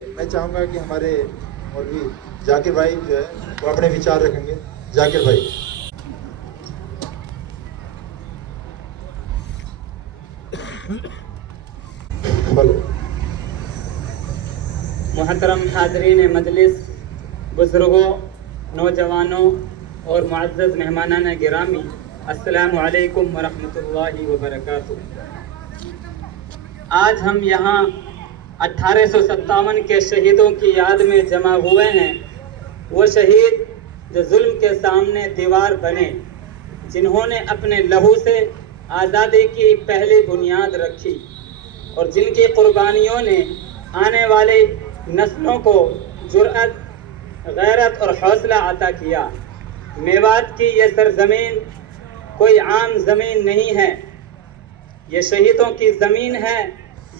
मैं चाहूँगा कि हमारे मौलवी जाकिर भाई जो है वो अपने विचार रखेंगे। जाकिर भाई। मुहतरम हाज़रीन मजलिस, बुज़ुर्गों, नौजवानों और मुअज़्ज़ज़ मेहमानान गिरामी, अस्सलामु अलैकुम वरहमतुल्लाहि वबरकातुहू। आज हम यहाँ 1857 के शहीदों की याद में जमा हुए हैं। वो शहीद जो जुल्म के सामने दीवार बने, जिन्होंने अपने लहू से आज़ादी की पहली बुनियाद रखी और जिनकी कुर्बानियों ने आने वाली नस्लों को जुर्अत, गैरत और हौसला अता किया। मेवात की ये सरजमीन कोई आम ज़मीन नहीं है, ये शहीदों की ज़मीन है,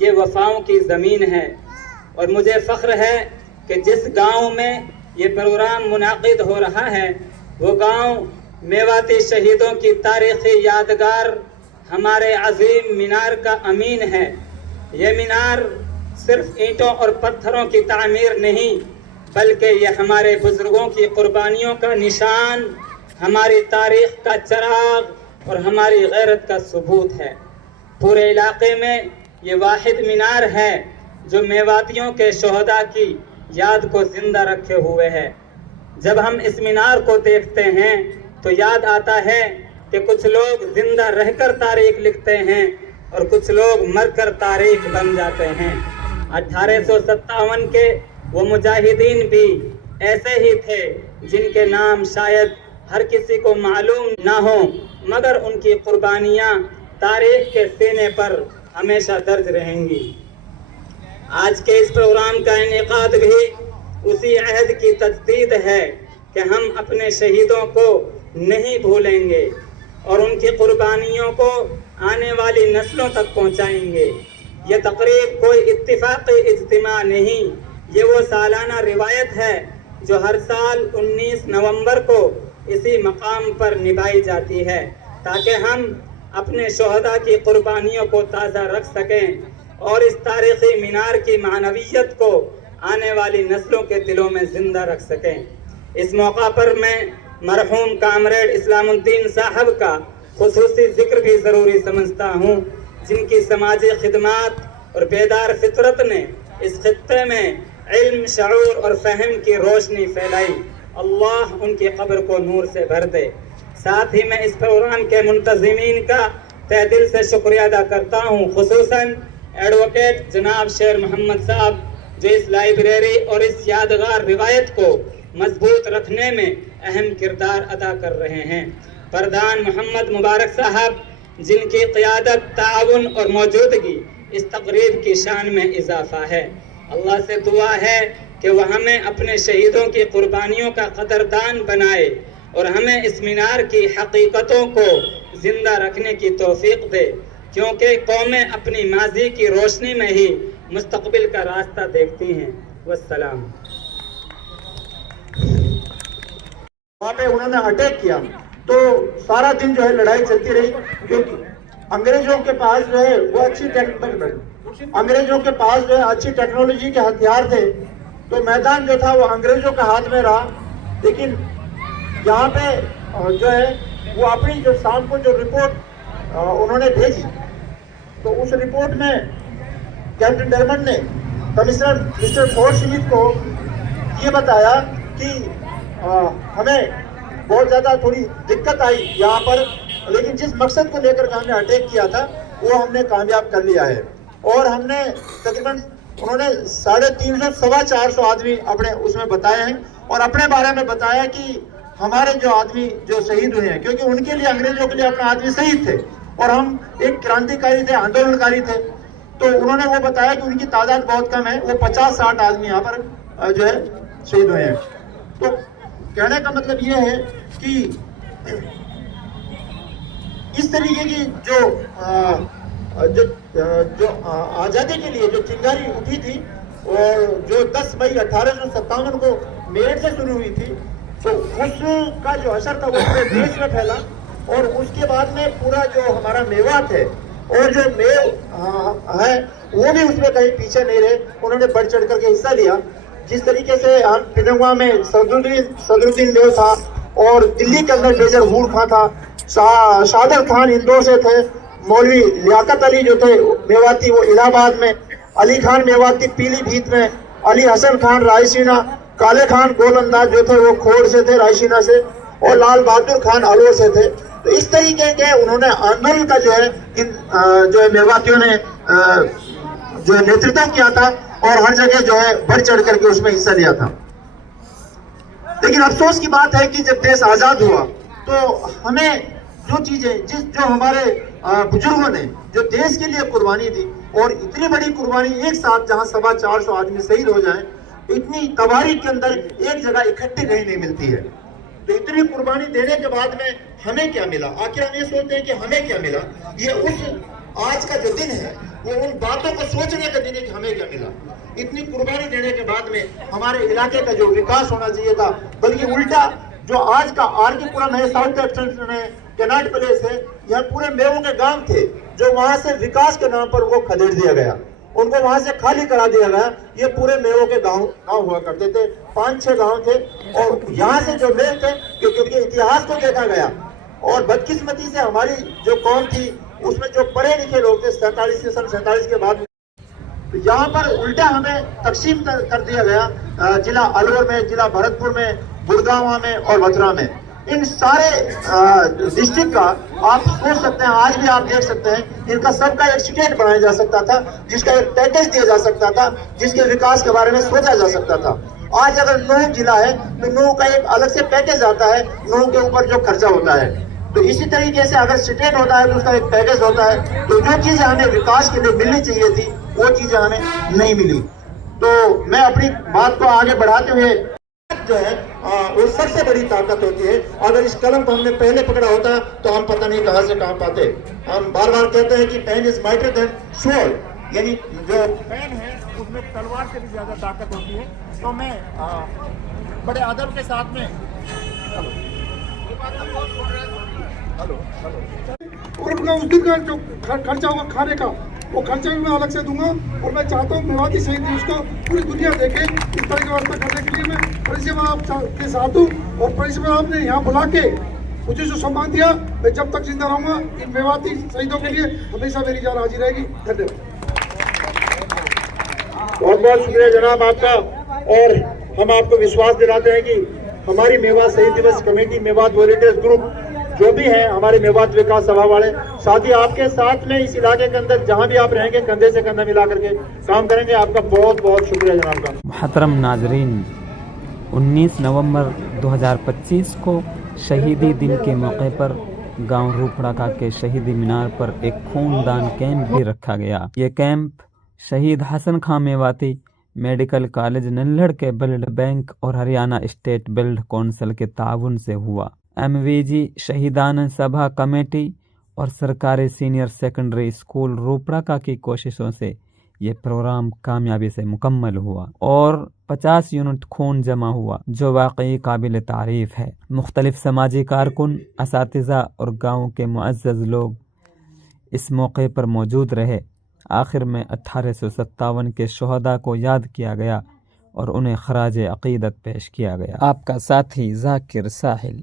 ये वफ़ाओं की ज़मीन है। और मुझे फ़ख्र है कि जिस गांव में ये प्रोग्राम मुनाकिद हो रहा है वो गांव मेवाती शहीदों की तारीख़ी यादगार हमारे अजीम मीनार का अमीन है। ये मीनार सिर्फ ईंटों और पत्थरों की तामीर नहीं, बल्कि ये हमारे बुजुर्गों की कुर्बानियों का निशान, हमारी तारीख़ का चराग और हमारी गैरत का सबूत है। पूरे इलाके में ये वाहिद मीनार है जो मेवातियों के शोहदा की याद को जिंदा रखे हुए है। जब हम इस मीनार को देखते हैं तो याद आता है कि कुछ लोग जिंदा रहकर तारीख लिखते हैं और कुछ लोग मरकर तारीख बन जाते हैं। 1857 के वो मुजाहिदीन भी ऐसे ही थे जिनके नाम शायद हर किसी को मालूम ना हो, मगर उनकी कुर्बानियाँ तारीख के सीने पर हमेशा दर्ज रहेंगी। आज के इस प्रोग्राम का इनेकाद भी उसी अहद की तजदीद है कि हम अपने शहीदों को नहीं भूलेंगे और उनकी कुर्बानियों को आने वाली नस्लों तक पहुंचाएंगे। ये तकरीब कोई इत्तिफाक़ी इज्तिमा नहीं, ये वो सालाना रिवायत है जो हर साल 19 नवंबर को इसी मकाम पर निभाई जाती है, ताकि हम अपने शोहदा की कुर्बानियों को ताज़ा रख सकें और इस तारीख़ी मीनार की मानवियत को आने वाली नस्लों के दिलों में ज़िंदा रख सकें। इस मौका पर मैं मरहूम कामरेड इस्लामुद्दीन साहब का खुसूसी जिक्र भी ज़रूरी समझता हूँ, जिनकी समाजी खिदमात और बेदार फितरत ने इस खित्ते में इल्म, शऊर और फ़हम की रोशनी फैलाई। अल्लाह उनकी कब्र को नूर से भर दे। साथ ही मैं इस प्रोग्राम के मुंतज़िमीन का तहे दिल से शुक्रिया अदा करता हूँ, खुसूसन एडवोकेट जनाब शेर मोहम्मद साहब, जो इस लाइब्रेरी और इस यादगार रिवायत को मजबूत रखने में अहम किरदार अदा कर रहे हैं। प्रधान मोहम्मद मुबारक साहब, जिनकी क़यादत, ताउन और मौजूदगी इस तकरीब की शान में इजाफा है। अल्लाह से दुआ है कि वह हमें अपने शहीदों की कुर्बानियों का कदरदान बनाए और हमें इस मीनार की हकीकतों को जिंदा रखने की तौफीक दे, क्योंकि कौमें अपनी माजी की रोशनी में ही मुस्तकबिल का रास्ता देखती हैं। वस्सलाम। वहाँ पे उन्होंने अटैक किया तो सारा दिन जो है लड़ाई चलती रही, क्योंकि अंग्रेजों के पास जो है वो अंग्रेजों के पास जो है अच्छी टेक्नोलॉजी के हथियार थे, तो मैदान जो था वो अंग्रेजों के हाथ में रहा। लेकिन यहाँ पे जो है वो अपनी जो शाम को जो रिपोर्ट उन्होंने भेजी, तो उस रिपोर्ट में कैप्टन डरमन ने कमिश्नर मिस्टर फोर्ड स्मिथ को ये बताया कि हमें बहुत ज़्यादा थोड़ी दिक्कत आई यहाँ पर, लेकिन जिस मकसद को लेकर के हमने अटैक किया था वो हमने कामयाब कर लिया है। और हमने तकरीबन उन्होंने 350 सवा 400 आदमी अपने उसमें बताए हैं और अपने बारे में बताया कि हमारे जो आदमी जो शहीद हुए हैं, क्योंकि उनके लिए, अंग्रेजों के लिए अपने आदमी शहीद थे और हम एक क्रांतिकारी थे, आंदोलनकारी थे, तो उन्होंने वो बताया कि उनकी तादाद बहुत कम है, वो 50-60 आदमी यहाँ पर जो है शहीद हुए हैं। तो कहने का मतलब ये है कि इस तरीके की जो आज़ादी के लिए जो चिंगारी उठी थी और जो 10 मई 1857 को मेरठ से शुरू हुई थी, तो उसका जो असर था वो पूरे देश में फैला और उसके बाद में पूरा जो हमारा मेवात है और जो मेल है वो भी उसमें कहीं पीछे नहीं रहे, उन्होंने बढ़ चढ़ करके हिस्सा लिया। जिस तरीके से हम पिनंगवा में सदरुद्दीन देव था और दिल्ली के अंदर मेजर हूर खां था, शादर खान इंदौर से थे, मौलवी लियाकत अली जो थे मेवाती वो इलाहाबाद में, अली खान मेवाती पीलीभीत में, अली हसन खान रायसीना, काले खान गोलंदाज जो थे वो खोड़ से थे रायसीना से, और लाल बहादुर खान अलवर से थे। तो इस तरीके के उन्होंने आंदोलन का जो है मेवातियों ने जो है नेतृत्व किया था और हर जगह जो है बढ़ चढ़ करके उसमें हिस्सा लिया था। लेकिन अफसोस की बात है कि जब देश आजाद हुआ तो हमें जो चीजें जो हमारे बुजुर्गों ने जो देश के लिए कुर्बानी दी, और इतनी बड़ी कुर्बानी एक साथ जहां 450 आदमी शहीद हो जाएं, इतनी तवारीख के अंदर एक जगह इकट्ठी नहीं मिलती है। तो इतनी कुर्बानी देने के बाद में हमें क्या मिला? आखिर हम ये सोचते हैं कि हमें क्या मिला। ये उस आज का जो दिन है वो उन बातों को सोचने का दिन है कि हमें क्या मिला। इतनी कुर्बानी देने के बाद में हमारे इलाके का जो विकास होना चाहिए था, बल्कि उल्टा जो आज का आरकेपुरम है, साउथ एक्सटेंशन है, कैनाट प्लेस है, यह पूरे मेवों के गांव थे जो वहां से विकास के नाम पर वो खदेड़ दिया गया, उनको वहां से खाली करा दिया गया। ये पूरे मेवों के गांव हुआ करते थे, 5-6 गांव थे, और यहाँ से जो मेव थे क्योंकि इतिहास को देखा गया, और बदकिस्मती से हमारी जो कौम थी उसमें जो पढ़े लिखे लोग थे 47 के बाद, तो यहाँ पर उल्टा हमें तकसीम कर दिया गया, जिला अलवर में, जिला भरतपुर में, गुड़गांव में और मथुरा में। इन सारे डिस्ट्रिक्ट का आप सोच सकते हैं, आज भी आप देख सकते हैं, इनका सबका एक स्टेट बनाया जा सकता था, जिसका एक पैकेज दिया जा सकता था, जिसके विकास के बारे में सोचा जा सकता था। आज अगर नूह जिला है तो नूह का एक अलग से पैकेज आता है, नूह के ऊपर जो खर्चा होता है। तो इसी तरीके से अगर स्टेट होता है तो उसका एक पैकेज होता है। तो जो चीजें हमें विकास के लिए मिलनी चाहिए थी वो चीजें हमें नहीं मिली। तो मैं अपनी बात को आगे बढ़ाते हुए जो है वो सबसे बड़ी ताकत होती है। अगर इस कलम को हमने पहले पकड़ा होता तो हम पता नहीं कहां से कहां पाते। हम बार बार कहते हैं कि pen is mightier than sword, यानी जो पेन है उसमें तलवार से भी ज्यादा ताकत होती है। तो मैं बड़े अदब के साथ में और उनका उस दिन का जो खर्चा होगा खाने का, वो खर्चा भी मैं अलग से दूंगा। और मैं चाहता हूँ मेवाती शहीद दिवस को पूरी दुनिया देखे, इस तरह की व्यवस्था करने के लिए मैं प्रिंसिपल आप के साथ हूँ। और प्रिंसिपल आपने यहाँ बुला के मुझे जो सम्मान दिया, मैं जब तक जिंदा रहूंगा इन मेवाती शहीदों के लिए हमेशा मेरी जान हाजिर रहेगी। धन्यवाद। बहुत बहुत शुक्रिया जनाब आपका। और हम आपको विश्वास दिलाते हैं कि हमारी मेवात शहीद दिवस कमेटी, मेवात वॉलंटियर्स ग्रुप जो भी है, हमारे मेवात विकास सभा वाले साथी आपके साथ में इस इलाके के अंदर जहां भी आप रहेंगे कंधे से कंधा मिला करके काम करेंगे। आपका बहुत बहुत शुक्रिया जनाब का। मुहतरम नाजरीन, 19 नवंबर 2025 को शहीदी दिन के मौके पर गांव रूपड़ाका के शहीदी मीनार पर एक खूनदान कैंप भी रखा गया। ये कैंप शहीद हसन खां मेवाती मेडिकल कॉलेज नल्हड़ के ब्लड बैंक और हरियाणा स्टेट ब्लड काउंसिल के ताउन से हुआ। MVG शहीदान सभा कमेटी और सरकारी सीनियर सेकेंडरी स्कूल रूपड़ाका की कोशिशों से ये प्रोग्राम कामयाबी से मुकम्मल हुआ और 50 यूनिट खून जमा हुआ, जो वाकई काबिल तारीफ है। मुख्तलिफ समाजी कारकुन, असातिज़ा और गाँव के मुअज़्ज़ज़ लोग इस मौके पर मौजूद रहे। आखिर में 1857 के शोहदा को याद किया गया और उन्हें खराज अक़ीदत पेश किया गया। आपका साथी ज़ाकिर साहिल।